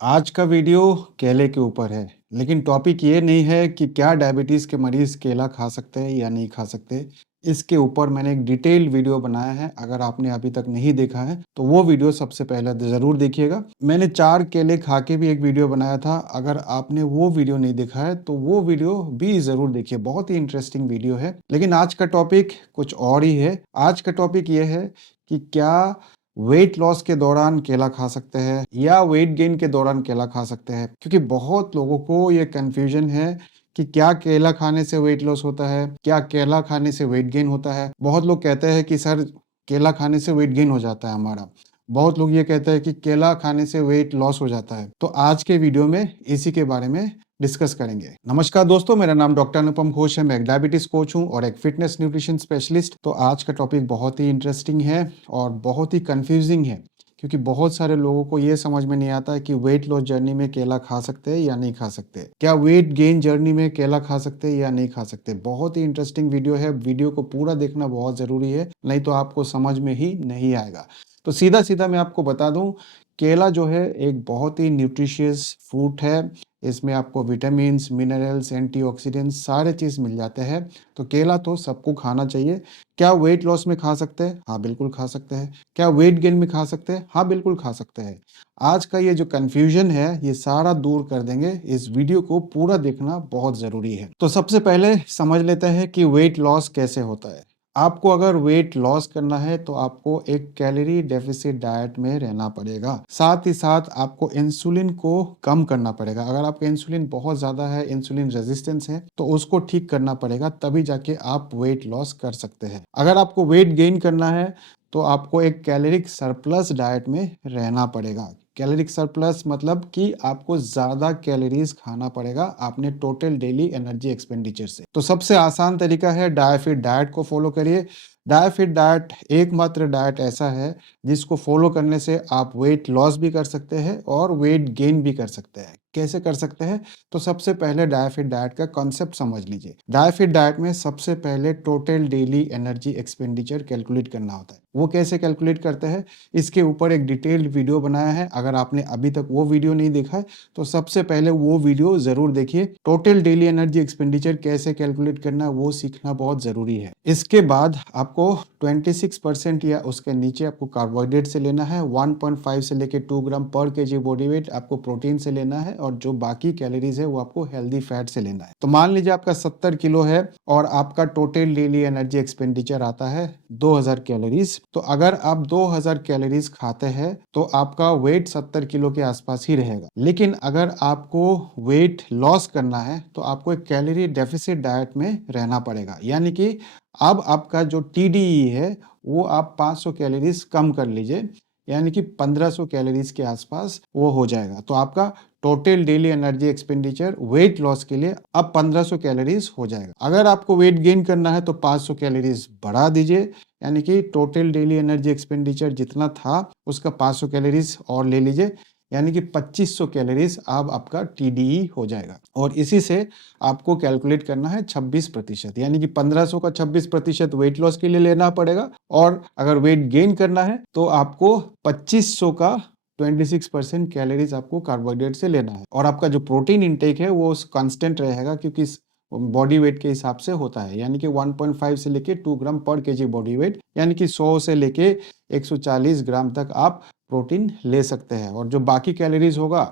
आज का वीडियो केले के ऊपर है, लेकिन टॉपिक ये नहीं है कि क्या डायबिटीज़ के मरीज़ केला खा सकते हैं या नहीं खा सकते। इसके ऊपर मैंने एक डिटेल्ड वीडियो बनाया है, अगर आपने अभी तक नहीं देखा है, तो वो वीडियो सबसे पहले ज़रूर देखिएगा। मैंने 4 केले खा के भी एक वीडियो बनाया था, अगर आपने वो वीडियो नहीं देखा है, तो वो वीडियो भी ज़रूर देखिए, बहुत ही इंटरेस्टिंग वीडियो है। लेकिन आज का टॉपिक कुछ और ही है। आज का टॉपिक ये है कि क्या वेट लॉस के दौरान केला खा सकते हैं या वेट गेन के दौरान केला खा सकते हैं, क्योंकि बहुत लोगों को ये कंफ्यूजन है कि क्या केला खाने से वेट लॉस होता है, क्या केला खाने से वेट गेन होता है। बहुत लोग कहते हैं कि सर केला खाने से वेट गेन हो जाता है हमारा। बहुत लोग ये कहते हैं कि केला खाने से वेट लॉस हो जाता है। तो आज के वीडियो में इसी के बारे में डिस्कस करेंगे। नमस्कार दोस्तों, मेरा नाम डॉक्टर अनुपम घोष है। मैं एक डायबिटीज कोच हूं और एक फिटनेस न्यूट्रिशन स्पेशलिस्ट। तो आज का टॉपिक बहुत ही इंटरेस्टिंग है और बहुत ही कंफ्यूजिंग है, क्योंकि बहुत सारे लोगों को ये समझ में नहीं आता है कि वेट लॉस जर्नी में केला खा सकते हैं या नहीं खा सकते, क्या वेट गेन जर्नी में केला खा सकते हैं या नहीं खा सकते। बहुत ही इंटरेस्टिंग वीडियो है, वीडियो को पूरा देखना बहुत जरूरी है, नहीं तो आपको समझ में ही नहीं आएगा। तो सीधा सीधा मैं आपको बता दूं, केला जो है एक बहुत ही न्यूट्रिशियस फ्रूट है। इसमें आपको विटामिन्स, मिनरल्स, एंटीऑक्सीडेंट्स सारे चीज़ मिल जाते हैं। तो केला तो सबको खाना चाहिए। क्या वेट लॉस में खा सकते हैं? हाँ बिल्कुल खा सकते हैं। क्या वेट गेन में खा सकते हैं? हाँ बिल्कुल खा सकते हैं। आज का ये जो कंफ्यूजन है ये सारा दूर कर देंगे। इस वीडियो को पूरा देखना बहुत ज़रूरी है। तो सबसे पहले समझ लेते हैं कि वेट लॉस कैसे होता है। आपको अगर वेट लॉस करना है तो आपको एक कैलोरी डेफिसिट डाइट में रहना पड़ेगा। साथ ही साथ आपको इंसुलिन को कम करना पड़ेगा। अगर आपका इंसुलिन बहुत ज़्यादा है, इंसुलिन रेजिस्टेंस है, तो उसको ठीक करना पड़ेगा, तभी जाके आप वेट लॉस कर सकते हैं। अगर आपको वेट गेन करना है तो आपको एक कैलोरिक सरप्लस डाइट में रहना पड़ेगा। कैलोरिक सरप्लस मतलब कि आपको ज़्यादा कैलोरीज खाना पड़ेगा आपने टोटल डेली एनर्जी एक्सपेंडिचर से। तो सबसे आसान तरीका है डायफिट डाइट को फॉलो करिए। डायफिट डाइट एकमात्र डाइट ऐसा है जिसको फॉलो करने से आप वेट लॉस भी कर सकते हैं और वेट गेन भी कर सकते हैं। कैसे कर सकते हैं? तो सबसे पहले डायफिट डाइट का कॉन्सेप्ट समझ लीजिए। डायफिट डाइट में सबसे पहले total daily energy expenditure calculate करना होता है। वो कैसे कैलकुलेट करते हैं, इसके ऊपर एक डिटेल्ड वीडियो बनाया है। अगर आपने अभी तक वो वीडियो नहीं देखा है तो सबसे पहले वो वीडियो जरूर देखिए। टोटल डेली एनर्जी एक्सपेंडिचर कैसे कैलकुलेट करना वो सीखना बहुत जरूरी है। इसके बाद आपको 26% या उसके नीचे आपको कार्बोहाइड्रेट से लेना है। 1.5 से लेके 2 ग्राम पर केजी बॉडी वेट आपको प्रोटीन से लेना है और जो बाकी कैलोरीज है वो आपको हेल्दी फैट से लेना है। तो मान लीजिए आपका 70 किलो है और आपका टोटल डेली एनर्जी एक्सपेंडिचर आता है 2000 कैलोरीज। तो अगर आप 2000 कैलोरीज खाते हैं तो आपका वेट 70 किलो के आसपास ही रहेगा। लेकिन अगर आपको वेट लॉस करना है तो आपको एक कैलोरी डेफिसिट डाइट में रहना पड़ेगा, यानी कि अब आपका जो TDE है वो आप 500 कैलोरीज कम कर लीजिए, यानी कि 1500 कैलोरीज के आसपास वो हो जाएगा। तो आपका total daily energy expenditure weight loss के लिए अब 1500 कैलोरीज हो जाएगा। अगर आपको वेट गेन करना है तो 500 कैलोरीज बढ़ा दीजिए, यानी कि टोटल डेली एनर्जी एक्सपेंडिचर जितना था उसका 500 कैलोरीज और ले लीजिए, यानी कि 2500 कैलोरीज अब आपका TDE हो जाएगा। और इसी से आपको कैलकुलेट करना है 26%, यानी कि 1500 का 26% वेट लॉस के लिए लेना पड़ेगा। और अगर वेट गेन करना है तो आपको 2500 का 26% कैलोरीज आपको कार्बोहाइड्रेट से लेना है। और आपका जो प्रोटीन इंटेक है वो कांस्टेंट रहेगा, क्योंकि बॉडी वेट के हिसाब से होता है, यानी कि 1.5 से लेके 2 ग्राम पर केजी बॉडी वेट, यानी कि 100 से लेके 140 ग्राम तक आप प्रोटीन ले सकते हैं। और जो बाकी कैलोरीज होगा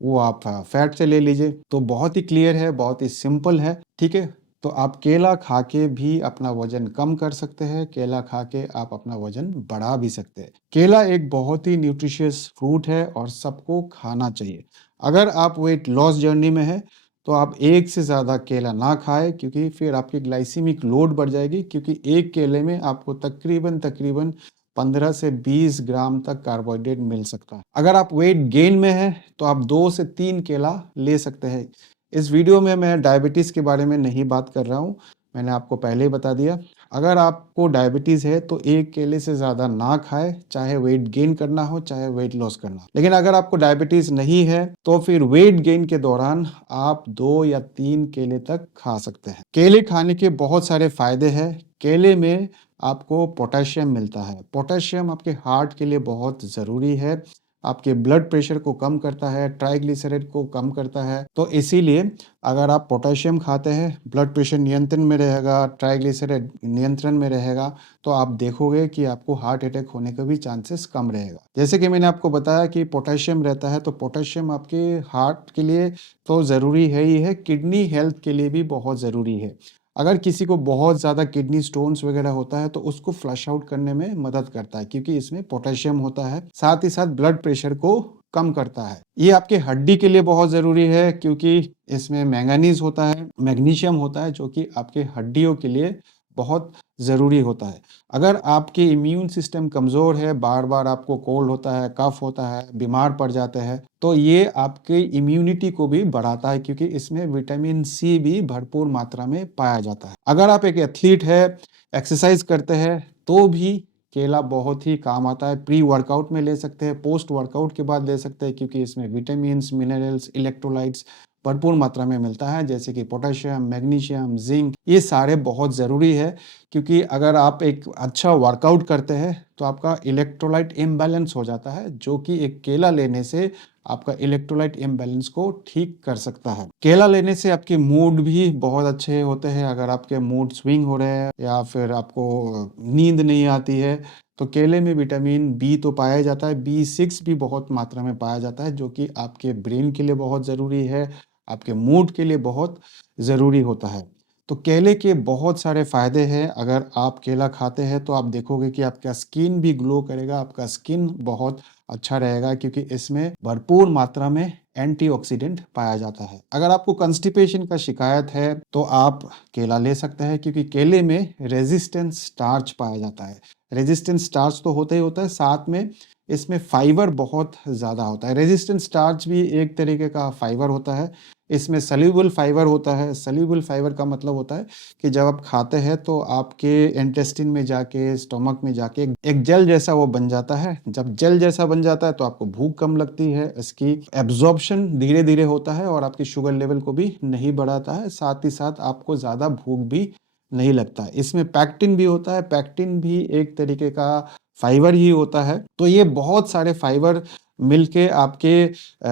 वो आप फैट से ले लीजिए। तो बहुत ही क्लियर है, बहुत ही सिंपल है, ठीक है। तो आप केला खा के भी अपना वजन कम कर सकते हैं, केला खा के आप अपना वजन बढ़ा भी सकते हैं। केला एक बहुत ही न्यूट्रिशियस फ्रूट है और सबको खाना चाहिए। अगर आप वेट लॉस जर्नी में है तो आप एक से ज़्यादा केला ना खाएं, क्योंकि फिर आपकी ग्लाइसीमिक लोड बढ़ जाएगी, क्योंकि एक केले में आपको तकरीबन 15 से 20 ग्राम तक कार्बोहाइड्रेट मिल सकता है। अगर आप वेट गेन में है तो आप 2 से 3 केला ले सकते हैं। इस वीडियो में मैं डायबिटीज़ के बारे में नहीं बात कर रहा हूँ, मैंने आपको पहले ही बता दिया। अगर आपको डायबिटीज़ है तो एक केले से ज़्यादा ना खाए, चाहे वेट गेन करना हो चाहे वेट लॉस करना हो। लेकिन अगर आपको डायबिटीज़ नहीं है तो फिर वेट गेन के दौरान आप 2 या 3 केले तक खा सकते हैं। केले खाने के बहुत सारे फायदे हैं। केले में आपको पोटेशियम मिलता है। पोटेशियम आपके हार्ट के लिए बहुत ज़रूरी है। आपके ब्लड प्रेशर को कम करता है, ट्राइग्लिसराइड को कम करता है। तो इसीलिए अगर आप पोटेशियम खाते हैं, ब्लड प्रेशर नियंत्रण में रहेगा, ट्राइग्लिसराइड नियंत्रण में रहेगा, तो आप देखोगे कि आपको हार्ट अटैक होने का भी चांसेस कम रहेगा। जैसे कि मैंने आपको बताया कि पोटेशियम रहता है, तो पोटेशियम आपके हार्ट के लिए तो ज़रूरी है ही है, किडनी हेल्थ के लिए भी बहुत ज़रूरी है। अगर किसी को बहुत ज़्यादा किडनी स्टोन्स वगैरह होता है तो उसको फ्लश आउट करने में मदद करता है, क्योंकि इसमें पोटेशियम होता है। साथ ही साथ ब्लड प्रेशर को कम करता है। ये आपके हड्डी के लिए बहुत ज़रूरी है, क्योंकि इसमें मैंगनीज होता है, मैग्नीशियम होता है, जो कि आपके हड्डियों के लिए बहुत ज़रूरी होता है। अगर आपके इम्यून सिस्टम कमज़ोर है, बार बार आपको कोल्ड होता है, कफ होता है, बीमार पड़ जाते हैं, तो ये आपके इम्यूनिटी को भी बढ़ाता है, क्योंकि इसमें विटामिन सी भी भरपूर मात्रा में पाया जाता है। अगर आप एक एथलीट है, एक्सरसाइज करते हैं, तो भी केला बहुत ही काम आता है। प्री वर्कआउट में ले सकते हैं, पोस्ट वर्कआउट के बाद ले सकते हैं, क्योंकि इसमें विटामिन्स, मिनरल्स, इलेक्ट्रोलाइट्स भरपूर मात्रा में मिलता है, जैसे कि पोटेशियम, मैग्नीशियम, जिंक। ये सारे बहुत ज़रूरी है, क्योंकि अगर आप एक अच्छा वर्कआउट करते हैं तो आपका इलेक्ट्रोलाइट इम्बैलेंस हो जाता है, जो कि एक केला लेने से आपका इलेक्ट्रोलाइट इम्बैलेंस को ठीक कर सकता है। केला लेने से आपके मूड भी बहुत अच्छे होते हैं। अगर आपके मूड स्विंग हो रहे हैं या फिर आपको नींद नहीं आती है, तो केले में विटामिन बी तो पाया जाता है, B6 भी बहुत मात्रा में पाया जाता है, जो कि आपके ब्रेन के लिए बहुत ज़रूरी है, आपके मूड के लिए बहुत ज़रूरी होता है। तो केले के बहुत सारे फ़ायदे हैं। अगर आप केला खाते हैं तो आप देखोगे कि आपका स्किन भी ग्लो करेगा, आपका स्किन बहुत अच्छा रहेगा, क्योंकि इसमें भरपूर मात्रा में एंटीऑक्सीडेंट पाया जाता है। अगर आपको कंस्टिपेशन का शिकायत है तो आप केला ले सकते हैं, क्योंकि केले में रेजिस्टेंस स्टार्च पाया जाता है। रेजिस्टेंस स्टार्च तो होता ही होता है, साथ में इसमें फाइबर बहुत ज़्यादा होता है। रेजिस्टेंस स्टार्च भी एक तरीके का फाइबर होता है। इसमें सल्यूबल फाइबर होता है। सल्यूबल फाइबर का मतलब होता है कि जब आप खाते हैं तो आपके इंटेस्टिन में जाके, स्टमक में जाके एक जेल जैसा वो बन जाता है। जब जेल जैसा बन जाता है तो आपको भूख कम लगती है, इसकी एब्जॉर्प्शन धीरे धीरे होता है और आपकी शुगर लेवल को भी नहीं बढ़ाता है। साथ ही साथ आपको ज़्यादा भूख भी नहीं लगता है। इसमें पैक्टिन भी होता है। पैक्टिन भी एक तरीके का फाइबर ही होता है। तो ये बहुत सारे फाइबर मिलके आपके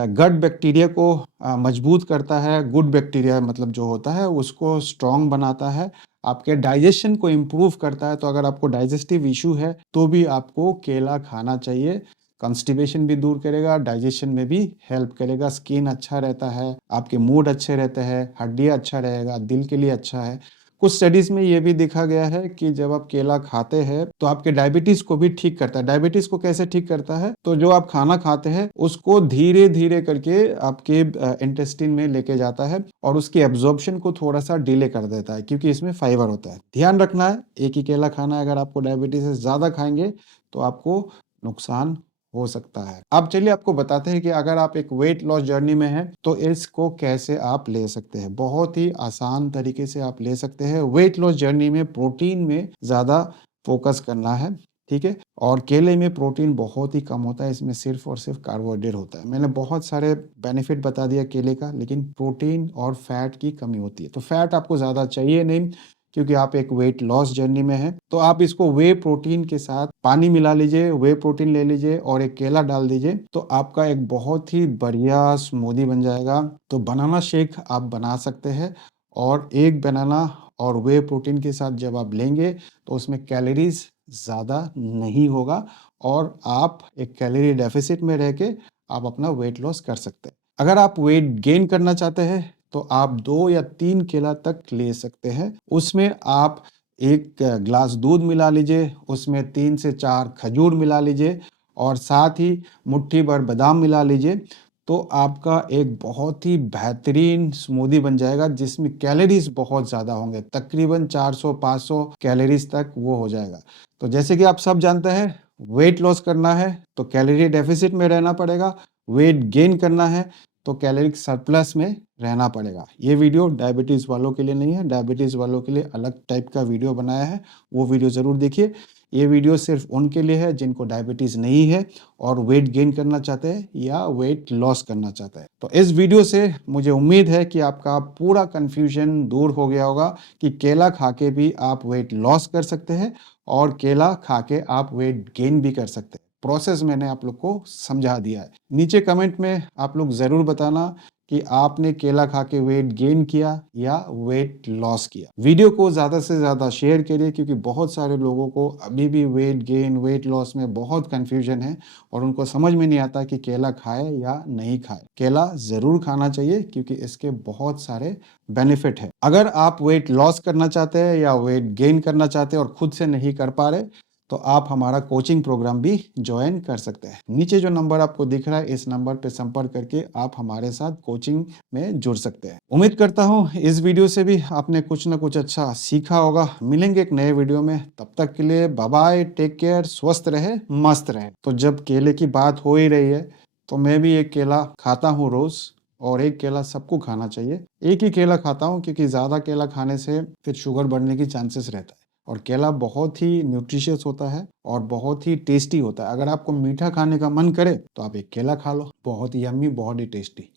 गट बैक्टीरिया को मजबूत करता है। गुड बैक्टीरिया मतलब जो होता है उसको स्ट्रॉन्ग बनाता है, आपके डाइजेशन को इम्प्रूव करता है। तो अगर आपको डाइजेस्टिव इशू है तो भी आपको केला खाना चाहिए। कॉन्स्टिपेशन भी दूर करेगा, डाइजेशन में भी हेल्प करेगा, स्किन अच्छा रहता है, आपके मूड अच्छे रहते हैं, हड्डियाँ अच्छा रहेगा, दिल के लिए अच्छा है। कुछ स्टडीज में ये भी देखा गया है कि जब आप केला खाते हैं तो आपके डायबिटीज को भी ठीक करता है। डायबिटीज को कैसे ठीक करता है? तो जो आप खाना खाते हैं उसको धीरे धीरे करके आपके इंटेस्टिन में लेके जाता है और उसकी एब्जॉर्प्शन को थोड़ा सा डिले कर देता है, क्योंकि इसमें फाइबर होता है। ध्यान रखना है, एक ही केला खाना है। अगर आपको डायबिटीज से ज्यादा खाएंगे तो आपको नुकसान हो सकता है। अब चलिए आपको बताते हैं कि अगर आप एक वेट लॉस जर्नी में हैं तो इसको कैसे आप ले सकते हैं। बहुत ही आसान तरीके से आप ले सकते हैं। वेट लॉस जर्नी में प्रोटीन में ज़्यादा फोकस करना है, ठीक है। और केले में प्रोटीन बहुत ही कम होता है, इसमें सिर्फ और सिर्फ कार्बोहाइड्रेट होता है। मैंने बहुत सारे बेनिफिट बता दिया केले का, लेकिन प्रोटीन और फैट की कमी होती है। तो फैट आपको ज़्यादा चाहिए नहीं, क्योंकि आप एक वेट लॉस जर्नी में हैं। तो आप इसको वे प्रोटीन के साथ पानी मिला लीजिए, वे प्रोटीन ले लीजिए और एक केला डाल दीजिए, तो आपका एक बहुत ही बढ़िया स्मूदी बन जाएगा। तो बनाना शेक आप बना सकते हैं, और एक बनाना और वे प्रोटीन के साथ जब आप लेंगे तो उसमें कैलोरीज ज़्यादा नहीं होगा, और आप एक कैलोरी डेफिसिट में रह के आप अपना वेट लॉस कर सकते हैं। अगर आप वेट गेन करना चाहते हैं तो आप 2 या 3 केला तक ले सकते हैं। उसमें आप एक ग्लास दूध मिला लीजिए, उसमें 3 से 4 खजूर मिला लीजिए और साथ ही मुट्ठी भर बादाम मिला लीजिए। तो आपका एक बहुत ही बेहतरीन स्मूदी बन जाएगा, जिसमें कैलोरीज बहुत ज़्यादा होंगे, तकरीबन 400-500 कैलोरीज तक वो हो जाएगा। तो जैसे कि आप सब जानते हैं, वेट लॉस करना है तो कैलोरी डेफिसिट में रहना पड़ेगा, वेट गेन करना है तो कैलोरिक सरप्लस में रहना पड़ेगा। ये वीडियो डायबिटीज़ वालों के लिए नहीं है, डायबिटीज़ वालों के लिए अलग टाइप का वीडियो बनाया है, वो वीडियो ज़रूर देखिए। ये वीडियो सिर्फ उनके लिए है जिनको डायबिटीज़ नहीं है और वेट गेन करना चाहते हैं या वेट लॉस करना चाहते हैं। तो इस वीडियो से मुझे उम्मीद है कि आपका पूरा कन्फ्यूजन दूर हो गया होगा कि केला खा के भी आप वेट लॉस कर सकते हैं और केला खा के आप वेट गेन भी कर सकते हैं। प्रोसेस मैंने आप लोग को समझा दिया है। नीचे कमेंट में आप लोग ज़रूर बताना कि आपने केला खा के वेट गेन किया या वेट लॉस किया। वीडियो को ज़्यादा से ज़्यादा शेयर करिए क्योंकि बहुत सारे लोगों को अभी भी वेट गेन वेट लॉस में बहुत कन्फ्यूजन है और उनको समझ में नहीं आता कि केला खाए या नहीं खाए। केला ज़रूर खाना चाहिए क्योंकि इसके बहुत सारे बेनिफिट है। अगर आप वेट लॉस करना चाहते हैं या वेट गेन करना चाहते हैं और खुद से नहीं कर पा रहे तो आप हमारा कोचिंग प्रोग्राम भी ज्वाइन कर सकते हैं। नीचे जो नंबर आपको दिख रहा है इस नंबर पे संपर्क करके आप हमारे साथ कोचिंग में जुड़ सकते हैं। उम्मीद करता हूँ इस वीडियो से भी आपने कुछ ना कुछ अच्छा सीखा होगा। मिलेंगे एक नए वीडियो में, तब तक के लिए बाय बाय, टेक केयर, स्वस्थ रहे, मस्त रहे। तो जब केले की बात हो ही रही है तो मैं भी एक केला खाता हूँ रोज और एक केला सबको खाना चाहिए। एक ही केला खाता हूँ क्योंकि ज़्यादा केला खाने से फिर शुगर बढ़ने की चांसेस रहता है और केला बहुत ही न्यूट्रिशियस होता है और बहुत ही टेस्टी होता है। अगर आपको मीठा खाने का मन करे तो आप एक केला खा लो, बहुत ही यम्मी, बहुत ही टेस्टी।